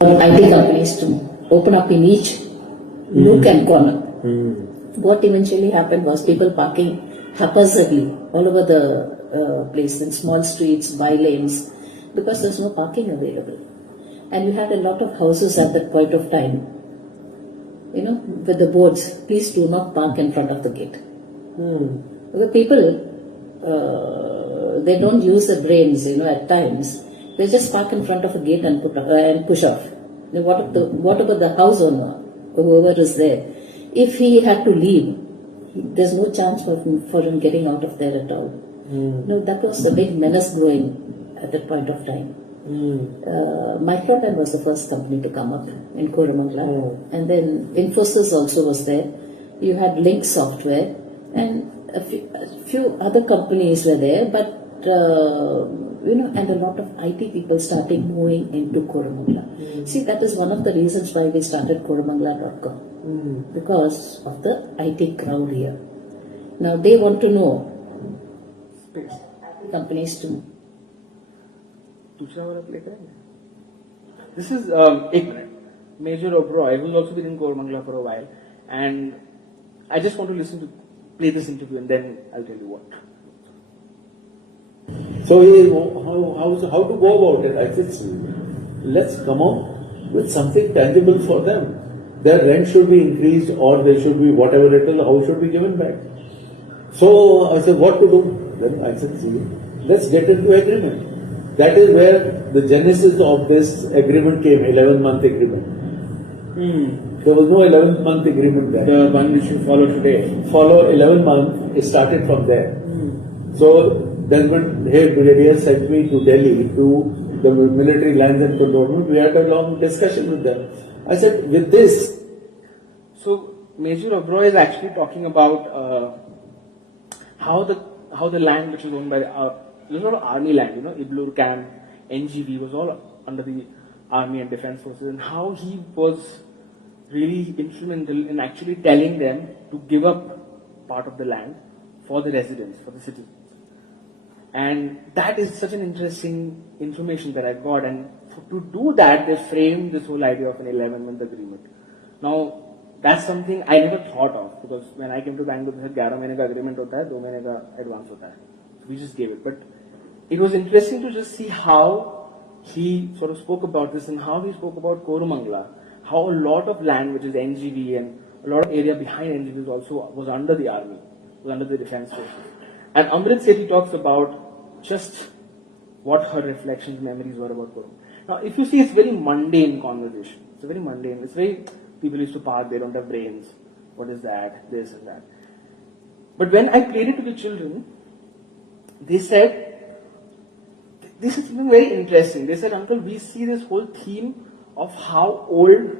IT companies to open up in each nook and corner. What eventually happened was people parking haphazardly all over the place in small streets, by lanes, because there's no parking available. And you had a lot of houses at that point of time, with the boards, please do not park in front of the gate. The people, they don't use their brains, at times. They just park in front of a gate and push off. What about the house owner, whoever is there? If he had to leave, there's no chance for him getting out of there at all. No, that was a big menace growing at that point of time. Microtan was the first company to come up in Koramangala, and then Infosys also was there. You had Link Software, and a few other companies were there, but and a lot of IT people started moving into Koramangala. See, that is one of the reasons why we started Koramangala.com, because of the IT crowd here. Now they want to know companies too. This is ignorant. Major Oberoi will also be in Koramangala for a while, and I just want to play this interview, and then I'll tell you what. So how to go about it? I said, let's come up with something tangible for them. Their rent should be increased, or they should be whatever it is, how should be given back. So I said, what to do? Then I said, let's get into agreement. That is where the genesis of this agreement came, 11-month agreement. There was no 11-month agreement there. The one which you follow today. Follow 11 months, it started from there. So Desmond Brigadier sent me to Delhi to the military lands and cantonment. We had a long discussion with them. I said, with this. So Major Oberoi is actually talking about how the land which is owned by there's a lot of army land, Iblur camp, NGV was all under the army and defense forces, and how he was really instrumental in actually telling them to give up part of the land for the residents, for the citizens. And that is such an interesting information that I got, and to do that, they framed this whole idea of an 11-month agreement. Now, that's something I never thought of, because when I came to Bangalore, they said 11 month agreement hota hai, 2 month ka advance hota hai. So we just gave it. But it was interesting to just see how he sort of spoke about this and how he spoke about Koramangala, how a lot of land, which is NGV, and a lot of area behind NGV was under the army, was under the defense forces. And Amrit Sethi talks about just what her reflections, memories were about Koramangala. Now, if you see, it's very mundane conversation. It's very mundane. It's very, people used to park, they don't have brains. What is that? This and that. But when I played it to the children, they said, this is something very interesting. They said, Uncle, we see this whole theme of how old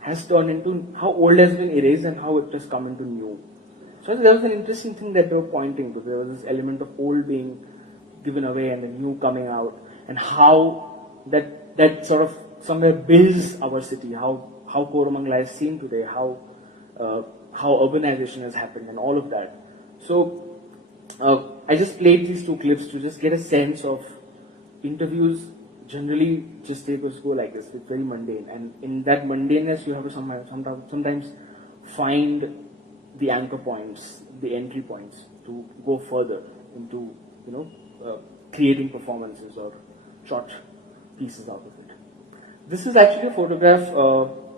has been erased and how it has come into new. So there was an interesting thing that they were pointing to. There was this element of old being given away and the new coming out, and how that sort of somewhere builds our city, how Koramangala is seen today, how urbanization has happened and all of that. So I just played these two clips to just get a sense of interviews. Generally just take us go like this. It's very mundane, and in that mundaneness you have to sometimes find the anchor points, the entry points to go further into creating performances or short pieces out of it. This is actually a photograph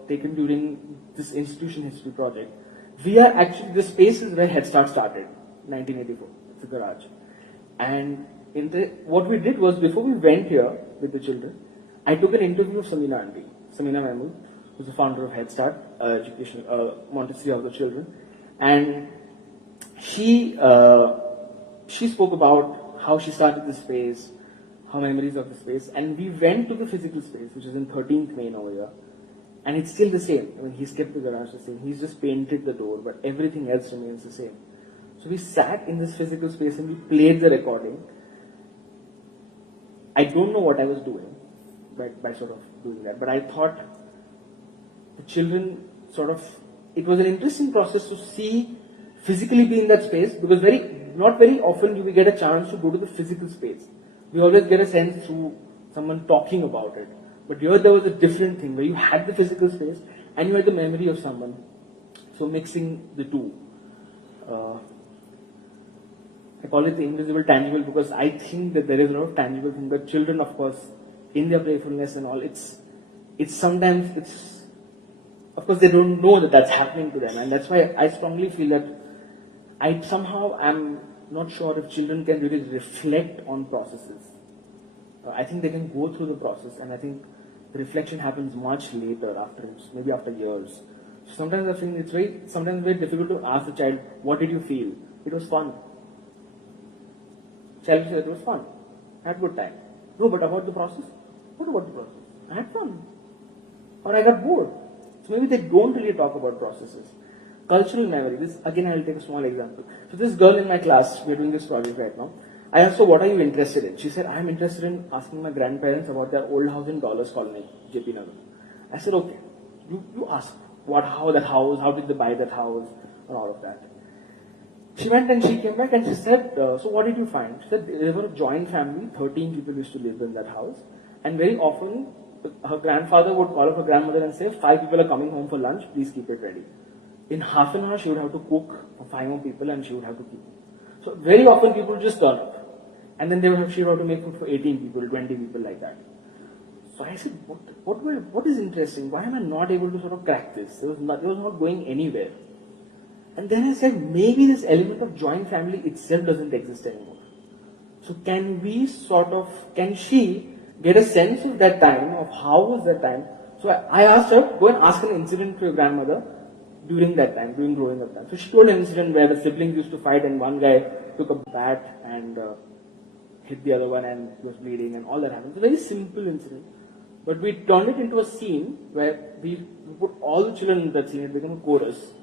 taken during this institution history project. This space is where Head Start started, 1984. It's a garage. And what we did was, before we went here with the children, I took an interview of Samina Aunty, Samina Mahmood, who's the founder of Head Start, Montessori of the children. And she spoke about how she started the space, her memories of the space, and we went to the physical space, which is in 13th Main over here, and it's still the same. I mean, he's kept the garage the same. He's just painted the door, but everything else remains the same. So we sat in this physical space and we played the recording. I don't know what I was doing by sort of doing that, but I thought the children it was an interesting process to see, physically be in that space, because not very often do we get a chance to go to the physical space. We always get a sense through someone talking about it. But here there was a different thing where you had the physical space and you had the memory of someone. So mixing the two. I call it the invisible tangible because I think that there is a lot of tangible thing. But children, of course, in their playfulness and all, it's sometimes of course they don't know that that's happening to them, and that's why I strongly feel that I somehow am not sure if children can really reflect on processes. I think they can go through the process, and I think the reflection happens much later, maybe after years. So sometimes I feel it's sometimes very difficult to ask a child, "What did you feel?" It was fun. Child said it was fun. I had a good time. No, but about the process? What about the process? I had fun. Or I got bored. So maybe they don't really talk about processes. Cultural memory. This again, I'll take a small example. So this girl in my class, we're doing this project right now. I asked her, "What are you interested in?" She said, "I'm interested in asking my grandparents about their old house in Dollars Colony, JP Nagar." I said, "Okay, you ask how that house, how did they buy that house, and all of that." She went and she came back and she said, "So what did you find?" She said, "They were a joint family, 13 people used to live in that house, and very often her grandfather would call up her grandmother and say, 5 people are coming home for lunch, please keep it ready." In half an hour, she would have to cook for 5 more people and she would have to keep it. So very often people would just turn up. And then she would have to make food for 18 people, 20 people like that. So I said, what is interesting? Why am I not able to sort of crack this? It was not going anywhere. And then I said, maybe this element of joint family itself doesn't exist anymore. So can she get a sense of that time, of how was that time? So I asked her, go and ask an incident to your grandmother during that time, during growing up time. So she told an incident where the siblings used to fight and one guy took a bat and hit the other one and was bleeding and all that happened. It's a very simple incident. But we turned it into a scene where we put all the children in that scene, it became a chorus.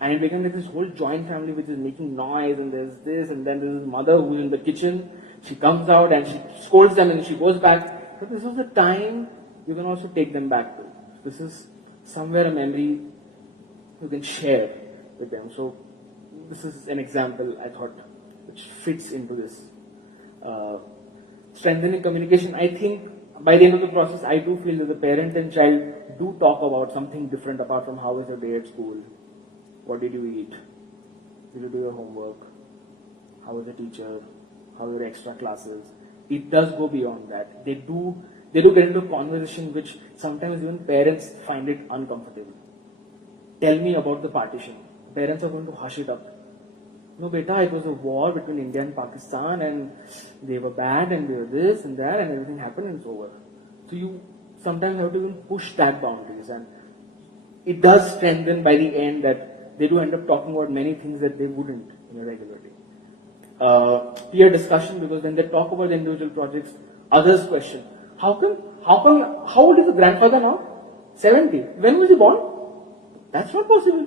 And it became like this whole joint family which is making noise, and there's this, and then there's his mother who's in the kitchen. She comes out and she scolds them and she goes back. But this was the time you can also take them back to. This is somewhere a memory you can share with them. So this is an example I thought which fits into this. Strengthening communication. I think by the end of the process, I do feel that the parent and child do talk about something different apart from how was your day at school, what did you eat, did you do your homework, how was the teacher, how were your extra classes. It does go beyond that. They do get into a conversation which sometimes even parents find it uncomfortable. Tell me about the partition. Parents are going to hush it up. No, beta, it was a war between India and Pakistan and they were bad and they were this and that and everything happened and it's over. So you sometimes have to even push that boundaries, and it does strengthen by the end that they do end up talking about many things that they wouldn't in a regular day. Peer discussion, because when they talk about the individual projects, others question, how old is the grandfather now? 70. When was he born? That's not possible.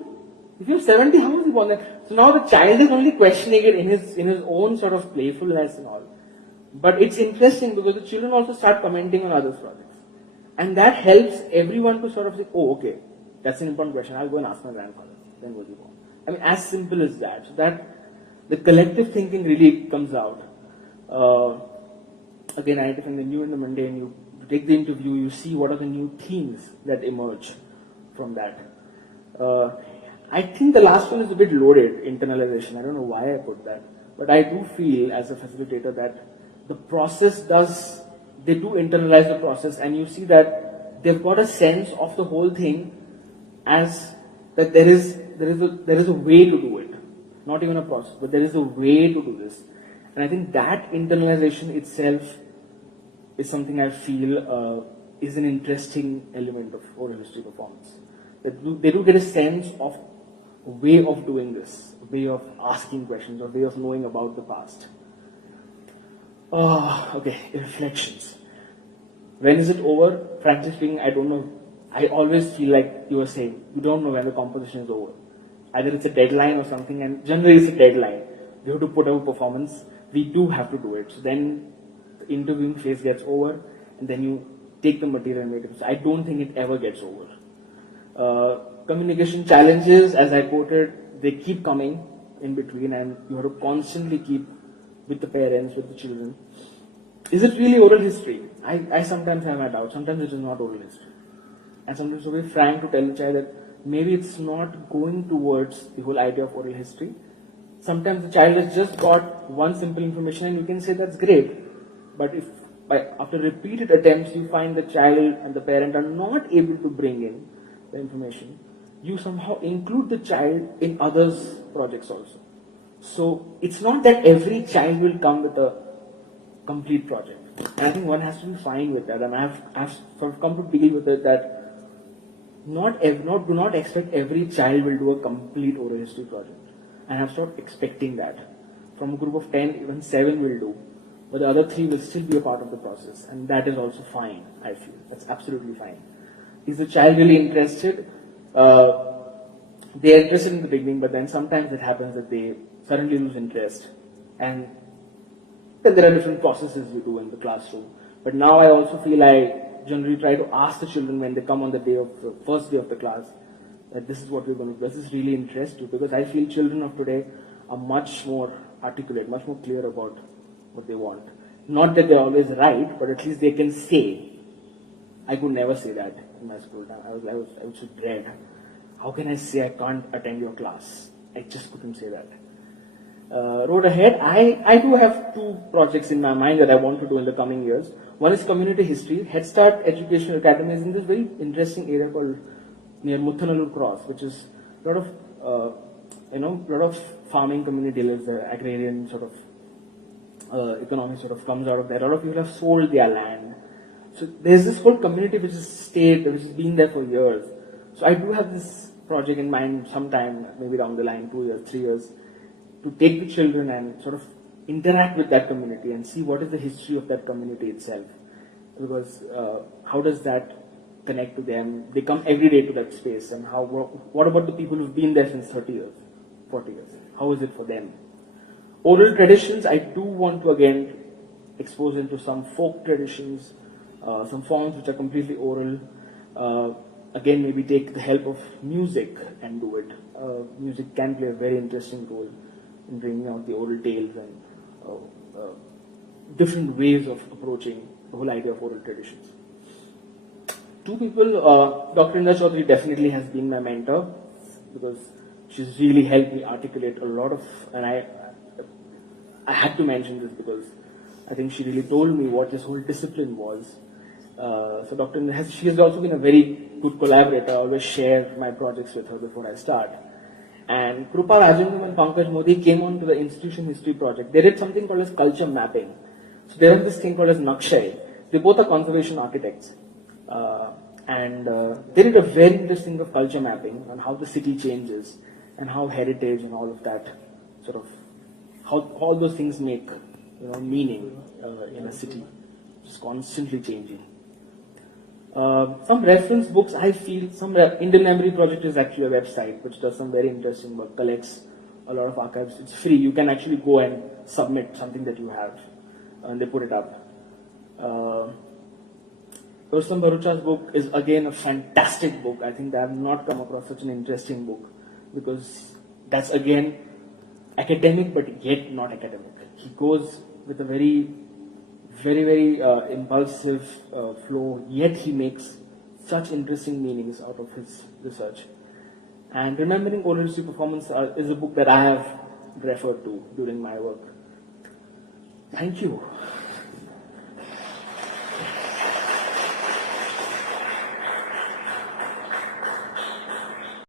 If you're 70, how was he born then? So now the child is only questioning it in his own sort of playfulness and all. But it's interesting because the children also start commenting on others' projects. And that helps everyone to sort of say, oh, okay, that's an important question. I'll go and ask my grandfather. When was he born? I mean, as simple as that. So that the collective thinking really comes out. Again, I think the new and the mundane, you take the interview, you see what are the new themes that emerge from that. I think the last one is a bit loaded, internalization. I don't know why I put that. But I do feel as a facilitator that the process they do internalize the process, and you see that they've got a sense of the whole thing as that there is a way to do it. Not even a process, but there is a way to do this. And I think that internalization itself is something I feel is an interesting element of oral history performance. They do get a sense of a way of doing this, a way of asking questions, a way of knowing about the past. Okay, reflections. When is it over? Frankly speaking, I don't know. I always feel like you were saying, you don't know when the composition is over. Either it's a deadline or something, and generally it's a deadline. We have to put out performance. We do have to do it. So then the interviewing phase gets over, and then you take the material and make it. So I don't think it ever gets over. Communication challenges, as I quoted, they keep coming in between, and you have to constantly keep with the parents, with the children. is it really oral history? I sometimes have my doubts. Sometimes it is not oral history. And sometimes to be frank to tell the child that maybe it's not going towards the whole idea of oral history. Sometimes the child has just got one simple information and you can say that's great. But if after repeated attempts you find the child and the parent are not able to bring in the information, you somehow include the child in others' projects also. So it's not that every child will come with a complete project. And I think one has to be fine with that. And I've sort of come to deal with it that do not expect every child will do a complete oral history project. And I've stopped expecting that. From a group of 10, even 7 will do. But the other 3 will still be a part of the process. And that is also fine, I feel. That's absolutely fine. Is the child really interested? They are interested in the beginning, but then sometimes it happens that they suddenly lose interest. And then there are different processes you do in the classroom. But now I also feel I generally try to ask the children when they come on the first day of the class, that this is what we're going to do. Does this really interest you? Because I feel children of today are much more articulate, much more clear about what they want. Not that they're always right, but at least they can say. I could never say that in my school time. I was so dread. How can I say I can't attend your class? I just couldn't say that. Road ahead, I do have 2 projects in my mind that I want to do in the coming years. One is community history. Head Start Educational Academy is in this very interesting area called near Muthanallur Cross, which is a lot of farming community lives there, agrarian sort of economy sort of comes out of there. A lot of people have sold their land. So there's this whole community which has stayed, which has been there for years. So I do have this project in mind sometime, maybe down the line, 2 years, 3 years, to take the children and sort of interact with that community and see what is the history of that community itself. Because how does that connect to them? They come every day to that space, and what about the people who've been there since 30 years, 40 years? How is it for them? Oral traditions, I do want to again expose into some folk traditions, some forms which are completely oral. Again, maybe take the help of music and do it. Music can play a very interesting role in bringing out the oral tales and different ways of approaching the whole idea of oral traditions. 2 people, Dr. Inda Chaudhary definitely has been my mentor because she's really helped me articulate a lot of, and I had to mention this because I think she really told me what this whole discipline was. So Dr. Inda she has also been a very good collaborator. I always share my projects with her before I start. And Krupa Rajangam and Pankaj Modi came on to the institution history project. They did something called as culture mapping. So there was this thing called as Nakshay. They both are conservation architects. They did a very interesting thing of culture mapping on how the city changes and how heritage and all of that sort of, how all those things make meaning in a city. Just constantly changing. Some reference books, I feel, Indian Memory Project is actually a website which does some very interesting work, collects a lot of archives. It's free. You can actually go and submit something that you have, and they put it up. Rustam Bharucha's book is again a fantastic book. I think I have not come across such an interesting book because that's again academic but yet not academic. He goes with a very impulsive flow, yet he makes such interesting meanings out of his research. And Remembering Oral History Performance is a book that I have referred to during my work. Thank you.